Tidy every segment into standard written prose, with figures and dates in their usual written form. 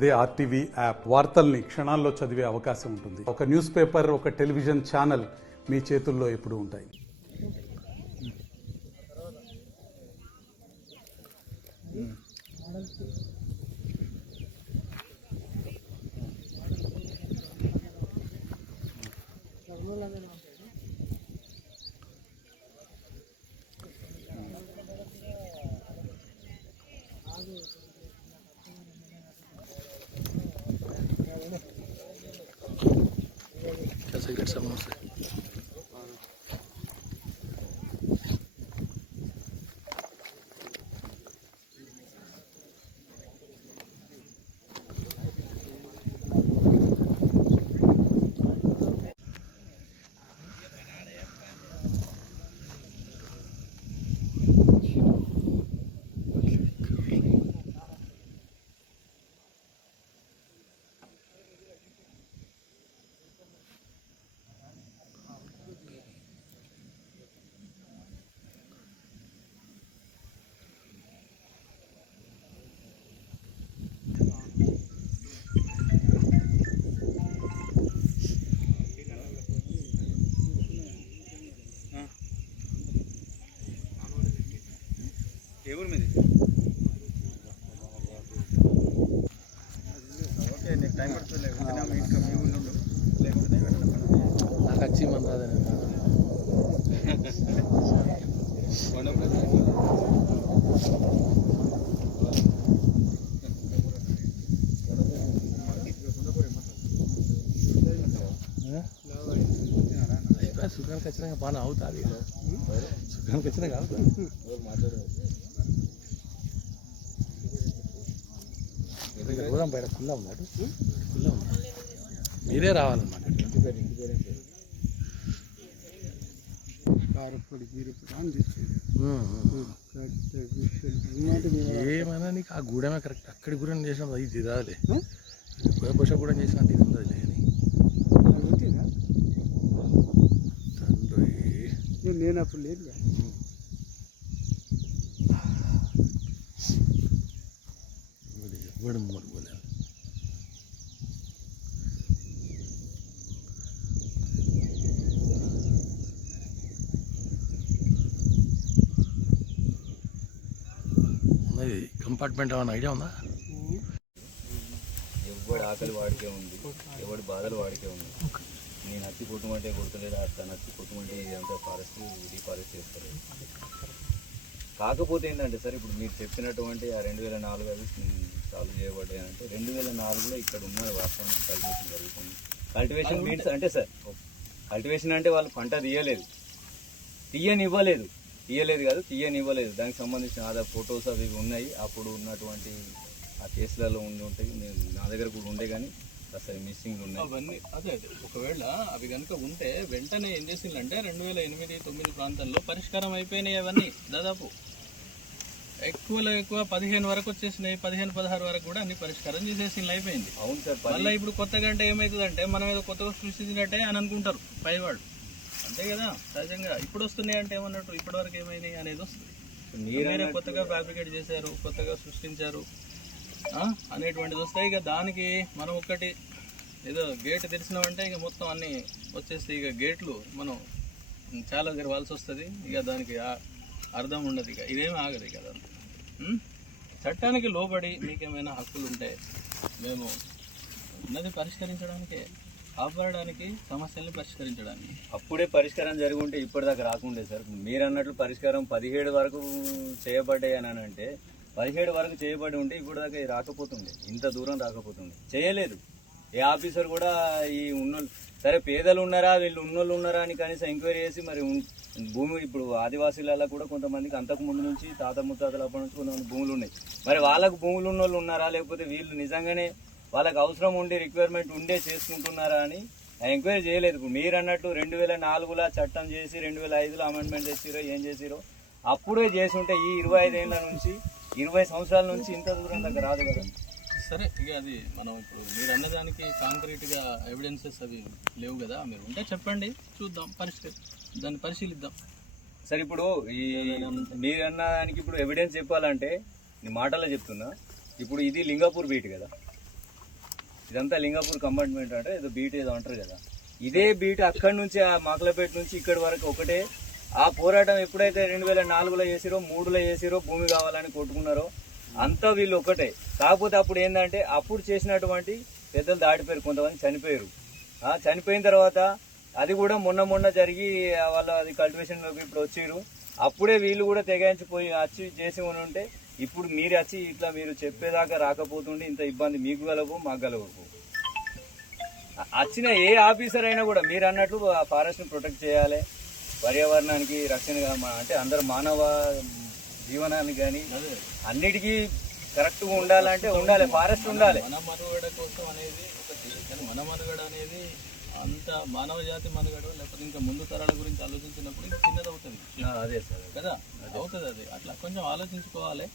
అదే RTV app వార్తల్ని క్షణాల్లో చదివే అవకాశం ఉంటుంది. ఒక న్యూస్ పేపర్, ఒక టెలివిజన్ ఛానల్ మీ చేతుల్లో ఎప్పుడూ ఉంటాయి. कैसे गेट समोसे ఎవరి మీద ఓకే నీకు టైం పడుతుంది లేకపోతే మీ ఇంట్లో మీ ఊళ్ళో ఉండు లేకపోతే నాకు వచ్చి మన సుఖానికి వచ్చినాక బాగా అవుతుంది సుఖానికి వచ్చినాక అవుతుంది దూరం బయట కుల్లా ఉన్నాడు కుల్లా ఉన్నాడు మీరే రావాలన్నమాట ఏమైనా నీకు ఆ గూడెమే కరెక్ట్ అక్కడి గూడెం చేసినప్పుడు ఇది రాదులే పోష గూడెం చేసినట్టు ఇది ఉండదులే అని నేను అప్పుడు లేదు ఎవడు మూడుకోలేదు కంపార్ట్మెంట్ ఏమైనా ఐడియా ఉందా? ఎవడి ఆకలి వాడికే ఉంది, ఎవడి బాధలు వాడికే ఉంది. నేను హత్తి కొట్టుమంటే కొడతలేదు, తను హత్తి కొట్టుమంటే ఇదంతా ఫారెస్ట్ రీఫారెస్ట్ చేస్తలేదు. కాకపోతే ఏంటంటే సార్ ఇప్పుడు మీరు చెప్పినటువంటి ఆ 2004 అవి సాల్వ్ చేయబడ్డాయి అంటే 2004లో ఇక్కడ ఉన్న వాస్తవం కల్టివేషన్ జరుగుతుంది. కల్టివేషన్ మీన్స్ అంటే సార్ కల్టివేషన్ అంటే వాళ్ళు పంట తీయనివ్వలేదు కాదు తీయనివ్వలేదు. దానికి సంబంధించిన ఆధార్ ఫొటోస్ అవి ఉన్నాయి. అప్పుడు ఉన్నటువంటి ఆ కేసులలో ఉంటాయి, నా దగ్గర కూడా ఉండే కానీ అసలు మిస్సింగ్ ఉన్నాయి అవన్నీ. అదే ఒకవేళ అవి కనుక ఉంటే వెంటనే ఏం చేసిందంటే 2008-9 ప్రాంతంలో పరిష్కారం అయిపోయినాయి. అవన్నీ దాదాపు ఎక్కువలో ఎక్కువ 15 వరకు వచ్చేసినాయి, 15-16 వరకు కూడా అన్ని పరిష్కారం చేసేసి అయిపోయింది. అవును సార్. మళ్ళీ ఇప్పుడు కొత్తగా అంటే ఏమవుతుందంటే మనం ఏదో కొత్తగా సృష్టించినట్టే అని అనుకుంటారు పైవాడు, అంతే కదా. సహజంగా ఇప్పుడు వస్తున్నాయి అంటే ఏమన్నట్టు ఇప్పటి వరకు ఏమైనాయి అనేది వస్తుంది. మీరే కొత్తగా ఫ్యాబ్రికేట్ చేశారు, కొత్తగా సృష్టించారు అనేటువంటిది వస్తాయి. ఇక దానికి మనం ఒక్కటి ఏదో గేట్ తెరిచినామంటే ఇక మొత్తం అన్నీ వచ్చేస్తాయి. ఇక గేట్లు మనం చాలా తిరగాల్సి వస్తుంది. ఇక దానికి అర్థం ఉండదు. ఇక ఇదేమీ ఆగదు. ఇక అదంతా చట్టానికి లోబడి మీకేమైనా హక్కులు ఉంటే మేము ఉన్నది పరిష్కరించడానికే, కాపాడడానికి, సమస్యల్ని పరిష్కరించడానికి. అప్పుడే పరిష్కారం జరిగి ఉంటే ఇప్పటిదాకా రాకుండే సార్. మీరు అన్నట్లు పరిష్కారం 17 వరకు చేయబడ్డాయి అని అంటే 17 వరకు చేయబడి ఉంటే ఇప్పటిదాకా రాకపోతుండే, ఇంత దూరం రాకపోతుండే. చేయలేదు. ఏ ఆఫీసర్ కూడా ఈ ఉన్నోళ్ళు సరే పేదలు ఉన్నారా వీళ్ళు ఉన్నోళ్ళు ఉన్నారా అని కనీసం ఎంక్వైరీ చేసి మరి భూమి ఇప్పుడు ఆదివాసీలలో కూడా కొంతమందికి అంతకు ముందు నుంచి తాత ముత్తాతల అప్పటి నుంచి కొంతమంది భూములు ఉన్నాయి. మరి వాళ్ళకు భూములు ఉన్నోళ్ళు ఉన్నారా లేకపోతే వీళ్ళు నిజంగానే వాళ్ళకి అవసరం ఉండి రిక్వైర్మెంట్ ఉండే చేసుకుంటున్నారా అని ఎంక్వైరీ చేయలేదు. ఇప్పుడు మీరు అన్నట్టు 2004లో చట్టం చేసి 2005లో అమెండ్మెంట్ చేసిరో ఏం చేసిరో అప్పుడే చేసి ఉంటే ఈ 25 ఏళ్ళ నుంచి 20 సంవత్సరాల నుంచి ఇంత దూరం దగ్గర రాదు కదా. సరే ఇక అది మనం ఇప్పుడు మీరు అన్నదానికి కాంక్రీట్గా ఎవిడెన్సెస్ అవి లేవు కదా. మీరు ఉంటే చెప్పండి, చూద్దాం, దాన్ని పరిశీలిద్దాం. సరే ఇప్పుడు ఈ మీరు అన్నదానికి ఇప్పుడు ఎవిడెన్స్ చెప్పాలంటే నీ మాటల్లో చెప్తున్నా. ఇప్పుడు ఇది లింగాపూర్ బీట్ కదా, ఇదంతా లింగాపూర్ కంపార్ట్మెంట్ అంటే ఏదో బీట్ ఏదో అంటారు కదా, ఇదే బీట్ అక్కడి నుంచి ఆ మాకలపేట నుంచి ఇక్కడి వరకు ఒకటే. ఆ పోరాటం ఎప్పుడైతే 2004లో చేసిరో 3లో చేసిరో భూమి కావాలని కొట్టుకున్నారో అంతా వీళ్ళు ఒకటే. కాకపోతే అప్పుడు ఏంటంటే అప్పుడు చేసినటువంటి పెద్దలు దాటిపోయారు, కొంతమంది చనిపోయారు. చనిపోయిన తర్వాత అది కూడా మొన్న జరిగి వాళ్ళు అది కల్టివేషన్లోకి ఇప్పుడు వచ్చారు. అప్పుడే వీళ్ళు కూడా తెగాయించిపోయి వచ్చి చేసి ఉంటే ఇప్పుడు మీరు వచ్చి ఇట్లా మీరు చెప్పేదాకా రాకపోతుండే ఇంత ఇబ్బంది మీకు గలవు మాకు గలవు. వచ్చిన ఏ ఆఫీసర్ అయినా కూడా మీరు అన్నట్లు ఫారెస్ట్ని ప్రొటెక్ట్ చేయాలి, పర్యావరణానికి రక్షణ అంటే అందరు మానవ జీవనానికి కానీ అన్నిటికీ కరెక్ట్గా ఉండాలంటే ఉండాలి, ఫారెస్ట్ ఉండాలి. మన మనుగడ కోసం అనేది ఒకటి, కానీ మన మనుగడ అనేది అంత మానవ జాతి మనుగడ లేకపోతే ఇంకా ముందు తరాల గురించి ఆలోచించినప్పుడు ఇంకా చిన్నదవుతుంది. అదే సార్ కదా, అవుతుంది అది. అట్లా కొంచెం ఆలోచించుకోవాలి.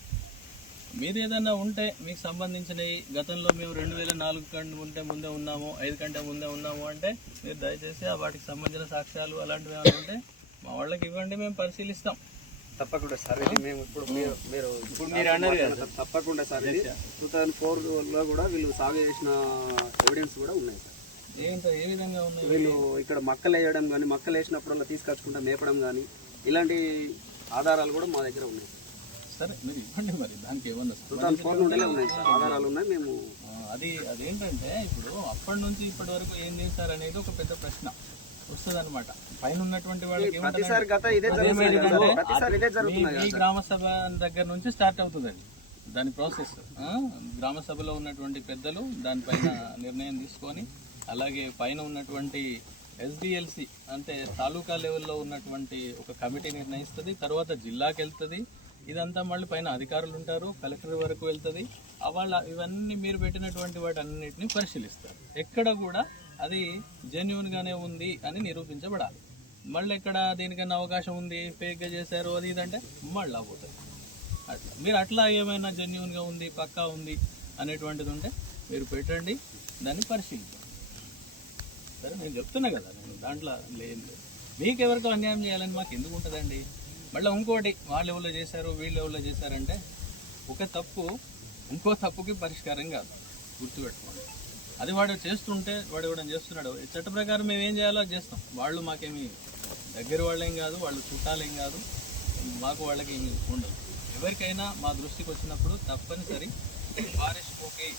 మీరు ఏదైనా ఉంటే మీకు సంబంధించినవి గతంలో మేము 2004 కంటే ముందే ఉన్నాము, 5 కంటే ముందే ఉన్నాము అంటే మీరు దయచేసి వాటికి సంబంధించిన సాక్ష్యాలు అలాంటివి ఏమైనా ఉంటే మా వాళ్ళకి ఇవ్వండి, మేము పరిశీలిస్తాం. తప్పకుండా సార్. ఇది మేము ఇప్పుడు మీరు అన్నారు కదా, తప్పకుండా సార్. ఇది 2004లో కూడా వీళ్ళు సాగు చేసిన ఎవిడెన్స్ కూడా ఉన్నాయి సార్. ఏ విధంగా ఉన్నాయి? వీళ్ళు ఇక్కడ మక్కలు వేయడం కానీ, మక్కలు వేసినప్పుడల్లా తీసుకొచ్చుకుంటా మేపడం కానీ ఇలాంటి ఆధారాలు కూడా మా దగ్గర ఉన్నాయి సార్. సరే మీరు ఇవ్వండి, మరి దానికి ఏమన్నా 2004 నుండే ఉన్నాయి సార్, ఆధారాలు ఉన్నాయి. మేము అదేంటంటే ఇప్పుడు అప్పటి నుంచి ఇప్పటి వరకు ఏం చేశారు అనేది ఒక పెద్ద ప్రశ్న వస్తుంది అనమాట. పైన ఉన్నటువంటి వాళ్ళకి ప్రతిసారి ఇదే జరుగుతుంది. ఈ గ్రామ సభ దగ్గర నుంచి స్టార్ట్ అవుతుందండి దాని ప్రాసెస్. గ్రామ సభలో ఉన్నటువంటి పెద్దలు దానిపైన నిర్ణయం తీసుకొని, అలాగే పైన ఉన్నటువంటి SDLC అంటే తాలూకా లెవెల్లో ఉన్నటువంటి ఒక కమిటీ నిర్ణయిస్తుంది, తర్వాత జిల్లాకి వెళ్తుంది. ఇదంతా మళ్ళీ పైన అధికారులు ఉంటారు, కలెక్టర్ వరకు వెళ్తుంది. ఇవన్నీ మీరు పెట్టినటువంటి వాటి అన్నిటిని పరిశీలిస్తారు. ఎక్కడ కూడా అది జెన్యున్ గానే ఉంది అని నిరూపించబడాలి. మళ్ళీ ఎక్కడ దీనికన్నా అవకాశం ఉంది, ఫేక్గా చేశారు అది ఇదంటే మళ్ళీ పోతుంది. అట్లా మీరు అట్లా ఏమైనా జెన్యున్గా ఉంది, పక్కా ఉంది అనేటువంటిది ఉంటే మీరు పెట్టండి, దాన్ని పరిశీలించండి. సరే నేను చెప్తున్నా కదా, నేను దాంట్లో లేదు. మీకు ఎవరికో అన్యాయం చేయాలని మాకు ఎందుకు ఉంటుందండి? మళ్ళీ ఇంకోటి, వాళ్ళు ఎవరో చేశారు వీళ్ళు ఎవరో చేశారంటే ఒక తప్పు ఇంకో తప్పుకి పరిష్కారం కాదు, గుర్తుపెట్టుకోండి. అది వాడు చేస్తుంటే వాడు ఎవడని చేస్తున్నాడు, చట్ట ప్రకారం మేము ఏం చేయాలో అది చేస్తాం. వాళ్ళు మాకేమి దగ్గర వాళ్ళేం కాదు, వాళ్ళు చుట్టాలేం కాదు, మాకు వాళ్ళకి ఏమి ఉండదు. ఎవరికైనా మా దృష్టికి వచ్చినప్పుడు తప్పనిసరి ఫారెస్ట్లోకి,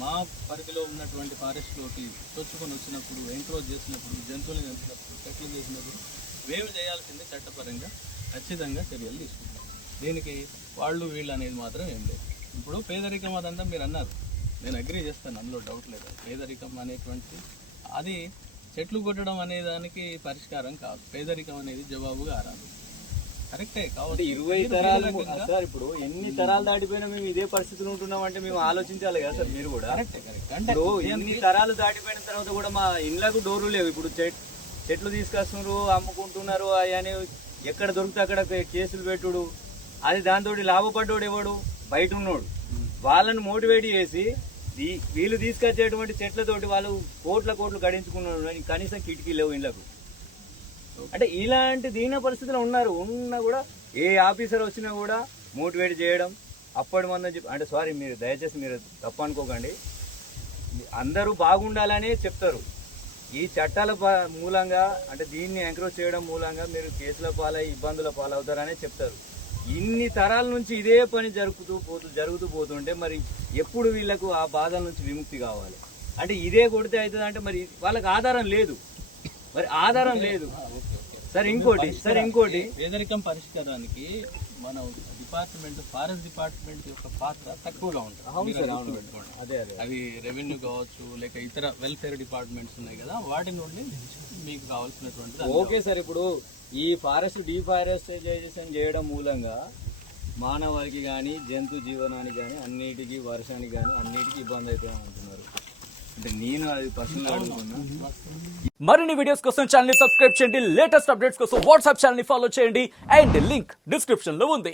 మా పరిధిలో ఉన్నటువంటి ఫారెస్ట్లోకి చొచ్చుకొని వచ్చినప్పుడు, ఎంక్రోచ్ చేసినప్పుడు, జంతువులు చేసినప్పుడు, చెట్లు చేసినప్పుడు మేము చేయాల్సిందే చట్టపరంగా ఖచ్చితంగా చర్యలు తీసుకుంటాం. దీనికి వాళ్ళు వీళ్ళు అనేది మాత్రం ఏం లేదు. ఇప్పుడు పేదరికం అదంతా మీరు అన్నారు, నేను అగ్రీ చేస్తాను, అందులో డౌట్ లేదు. పేదరికం అనేటువంటి అది చెట్లు కొట్టడం అనే దానికి పరిష్కారం కాదు. పేదరికం అనేది జవాబుగా రాదు. కరెక్టే కాబట్టి 20 తరాలు సార్, ఇప్పుడు ఎన్ని తరాలు దాటిపోయినా మేము ఇదే పరిస్థితులు ఉంటున్నాం అంటే మేము ఆలోచించాలి కదా సార్. మీరు కూడా కరెక్ట్ అంటే ఎన్ని తరాలు దాటిపోయిన తర్వాత కూడా మా ఇండ్లకు డోర్లు లేవు. ఇప్పుడు చెట్లు తీసుకొస్తున్నారు, అమ్ముకుంటున్నారు, అని ఎక్కడ దొరికితే అక్కడ కేసులు పెట్టుడు, అది దాంతో లాభపడ్డోడు ఎవడు? బయట ఉన్నోడు. వాళ్ళని మోటివేట్ చేసి వీళ్ళు తీసుకొచ్చేటువంటి చెట్లతోటి వాళ్ళు కోట్లు గడించుకున్నాడు, కనీసం కిటికీ లేవు ఇండ్లకు. అంటే ఇలాంటి దీన పరిస్థితులు ఉన్నా కూడా ఏ ఆఫీసర్ వచ్చినా కూడా మోటివేట్ చేయడం, అప్పటి మంది చెప్పి అంటే సారీ మీరు దయచేసి మీరు తప్పు అనుకోకండి, అందరూ బాగుండాలని చెప్తారు. ఈ చట్టాల మూలంగా అంటే దీన్ని ఎంకరేజ్ చేయడం మూలంగా మీరు కేసుల పాలై ఇబ్బందుల పాలవుతారనే చెప్తారు. ఇన్ని తరాల నుంచి ఇదే పని జరుగుతూ పోతుంటే మరి ఎప్పుడు వీళ్ళకు ఆ బాధల నుంచి విముక్తి కావాలి? అంటే ఇదే కొడితే అవుతుంది అంటే మరి వాళ్ళకి ఆధారం లేదు, మరి ఆధారం లేదు. సార్ ఇంకోటి పేదరికం పరిష్కారానికి మన డిపార్ట్మెంట్, ఫారెస్ట్ డిపార్ట్మెంట్ యొక్క పాత్ర తక్కువగా ఉంటుంది. అవి రెవెన్యూ కావచ్చు, లేక ఇతర వెల్ఫేర్ డిపార్ట్మెంట్స్ ఉన్నాయి కదా, వాటి నుండి మీకు కావాల్సినటువంటి. ఓకే సార్, ఇప్పుడు ఈ ఫారెస్ట్ డిఫారెస్టైజేషన్ చేయడం మూలంగా మానవాళికి కానీ జంతు జీవనానికి కానీ అన్నిటికీ, వర్షానికి కానీ అన్నిటికీ ఇబ్బంది అవుతుంది అంటున్నారు. అంటే నేను అది పర్సనల్ అడుగుతున్నా. మరిన్ని వీడియోస్ కోసం ఛానల్ ని సబ్స్క్రైబ్ చేయండి, లేటెస్ట్ అప్డేట్స్ కోసం వాట్సాప్ ఛానల్ ని ఫాలో చేయండి, అండ్ లింక్ డిస్క్రిప్షన్ లో ఉంది.